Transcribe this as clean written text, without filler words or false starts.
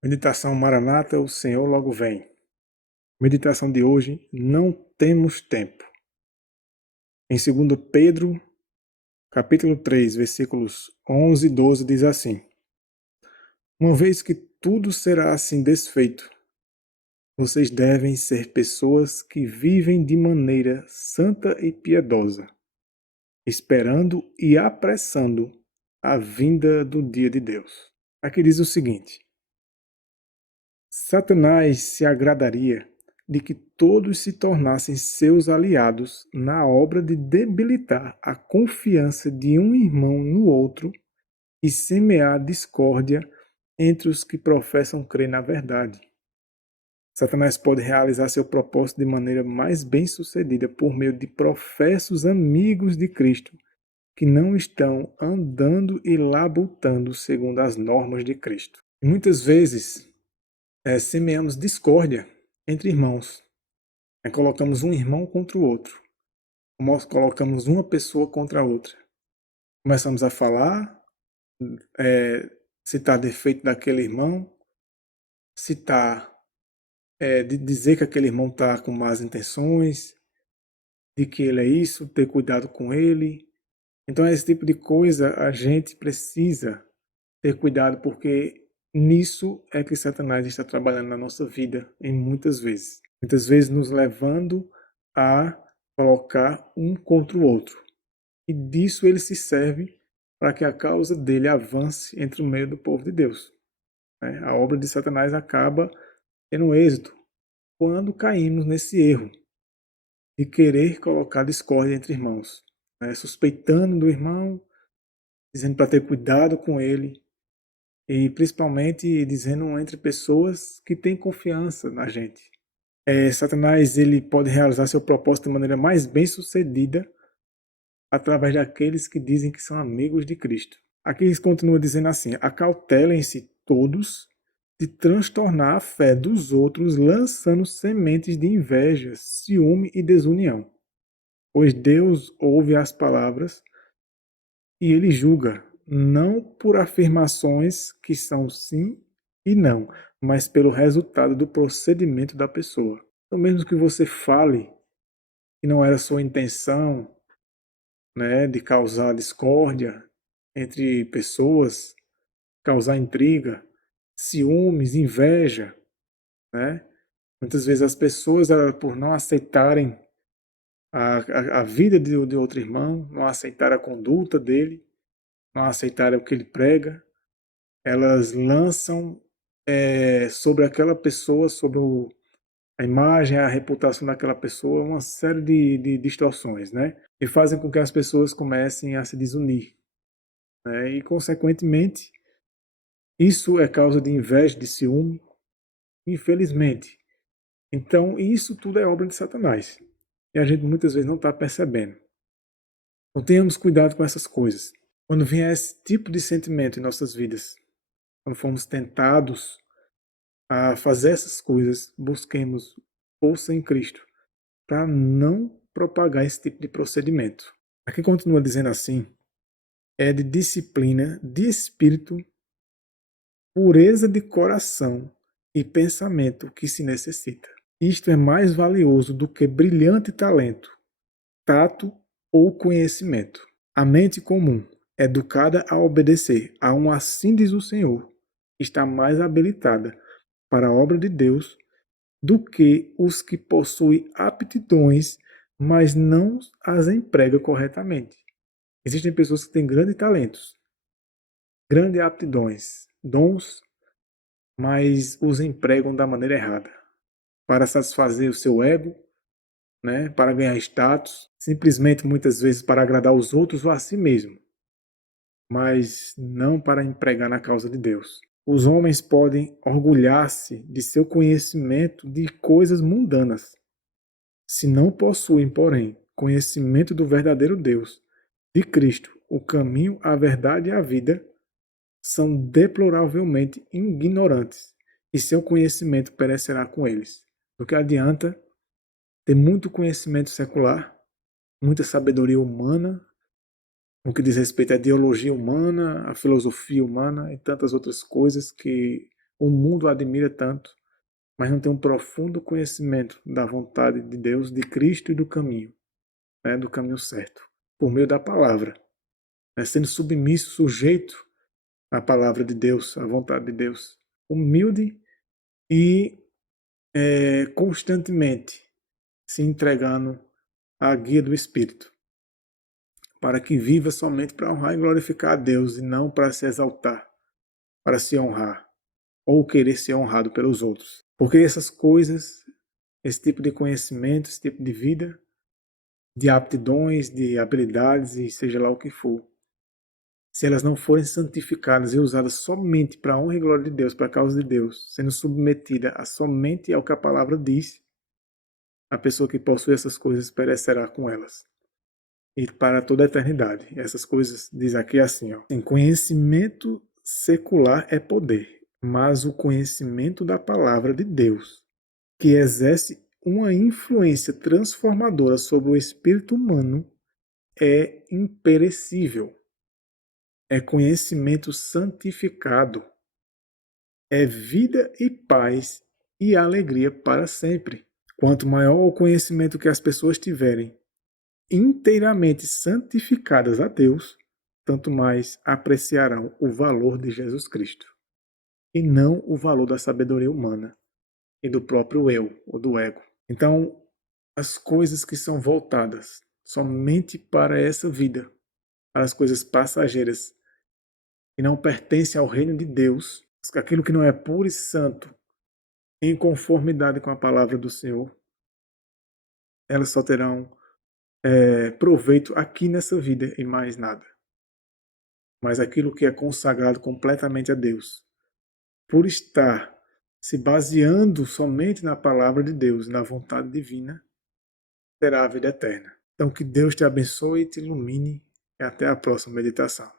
Meditação Maranata, o Senhor logo vem. Meditação de hoje, não temos tempo. Em 2 Pedro, capítulo 3, versículos 11 e 12, diz assim: Uma vez que tudo será assim desfeito, vocês devem ser pessoas que vivem de maneira santa e piedosa, esperando e apressando a vinda do dia de Deus. Aqui diz o seguinte: Satanás se agradaria de que todos se tornassem seus aliados na obra de debilitar a confiança de um irmão no outro e semear discórdia entre os que professam crer na verdade. Satanás pode realizar seu propósito de maneira mais bem-sucedida por meio de professos amigos de Cristo que não estão andando e labutando segundo as normas de Cristo. E muitas vezes semeamos discórdia entre irmãos. Colocamos um irmão contra o outro. Colocamos uma pessoa contra a outra. Começamos a falar, citar defeito daquele irmão, citar, de dizer que aquele irmão está com más intenções, de que ele é isso, ter cuidado com ele. Então, esse tipo de coisa a gente precisa ter cuidado, porque nisso é que Satanás está trabalhando na nossa vida, em muitas vezes. Muitas vezes nos levando a colocar um contra o outro. E disso ele se serve para que a causa dele avance entre o meio do povo de Deus. A obra de Satanás acaba tendo êxito quando caímos nesse erro de querer colocar discórdia entre irmãos, suspeitando do irmão, dizendo para ter cuidado com ele, e principalmente dizendo entre pessoas que têm confiança na gente. Satanás ele pode realizar seu propósito de maneira mais bem-sucedida através daqueles que dizem que são amigos de Cristo. Aqui eles continuam dizendo assim: acautelem-se todos de transtornar a fé dos outros, lançando sementes de inveja, ciúme e desunião. Pois Deus ouve as palavras e ele julga, não por afirmações que são sim e não, mas pelo resultado do procedimento da pessoa. Então, mesmo que você fale que não era sua intenção, de causar discórdia entre pessoas, causar intriga, ciúmes, inveja, né? Muitas vezes as pessoas, por não aceitarem a vida de outro irmão, não aceitarem a conduta dele, não aceitarem o que ele prega, elas lançam sobre aquela pessoa, sobre a imagem, a reputação daquela pessoa, uma série de distorções, né? E fazem com que as pessoas comecem a se desunir, né? E, consequentemente, isso é causa de inveja, de ciúme, infelizmente. Então, isso tudo é obra de Satanás. E a gente muitas vezes não está percebendo. Então, tenhamos cuidado com essas coisas. Quando vier esse tipo de sentimento em nossas vidas, quando formos tentados a fazer essas coisas, busquemos força em Cristo para não propagar esse tipo de procedimento. Aqui continua dizendo assim: é de disciplina, de espírito, pureza de coração e pensamento que se necessita. Isto é mais valioso do que brilhante talento, tato ou conhecimento. A mente comum, educada a obedecer a um assim diz o Senhor, está mais habilitada para a obra de Deus do que os que possuem aptidões, mas não as empregam corretamente. Existem pessoas que têm grandes talentos, grandes aptidões, dons, mas os empregam da maneira errada, para satisfazer o seu ego, para ganhar status, simplesmente muitas vezes para agradar os outros ou a si mesmo, mas não para empregar na causa de Deus. Os homens podem orgulhar-se de seu conhecimento de coisas mundanas. Se não possuem, porém, conhecimento do verdadeiro Deus, de Cristo, o caminho, a verdade e a vida, são deploravelmente ignorantes, e seu conhecimento perecerá com eles. Do que adianta ter muito conhecimento secular, muita sabedoria humana, no que diz respeito à ideologia humana, à filosofia humana e tantas outras coisas que o mundo admira tanto, mas não tem um profundo conhecimento da vontade de Deus, de Cristo e do caminho, né, do caminho certo, por meio da palavra, né, sendo submisso, sujeito à palavra de Deus, à vontade de Deus, humilde e constantemente se entregando à guia do Espírito, para que viva somente para honrar e glorificar a Deus e não para se exaltar, para se honrar ou querer ser honrado pelos outros. Porque essas coisas, esse tipo de conhecimento, esse tipo de vida, de aptidões, de habilidades e seja lá o que for, se elas não forem santificadas e usadas somente para a honra e glória de Deus, para a causa de Deus, sendo submetida a somente ao que a palavra diz, a pessoa que possui essas coisas perecerá com elas. E para toda a eternidade. Essas coisas, diz aqui assim, ó. Em conhecimento secular é poder, mas o conhecimento da palavra de Deus, que exerce uma influência transformadora sobre o espírito humano, é imperecível. É conhecimento santificado. É vida e paz e alegria para sempre. Quanto maior o conhecimento que as pessoas tiverem, inteiramente santificadas a Deus, tanto mais apreciarão o valor de Jesus Cristo, e não o valor da sabedoria humana e do próprio eu, ou do ego. Então, as coisas que são voltadas somente para essa vida, para as coisas passageiras, que não pertencem ao reino de Deus, aquilo que não é puro e santo, em conformidade com a palavra do Senhor, elas só terão proveito aqui nessa vida e mais nada. Mas aquilo que é consagrado completamente a Deus, por estar se baseando somente na palavra de Deus, na vontade divina, terá a vida eterna. Então que Deus te abençoe e te ilumine e até a próxima meditação.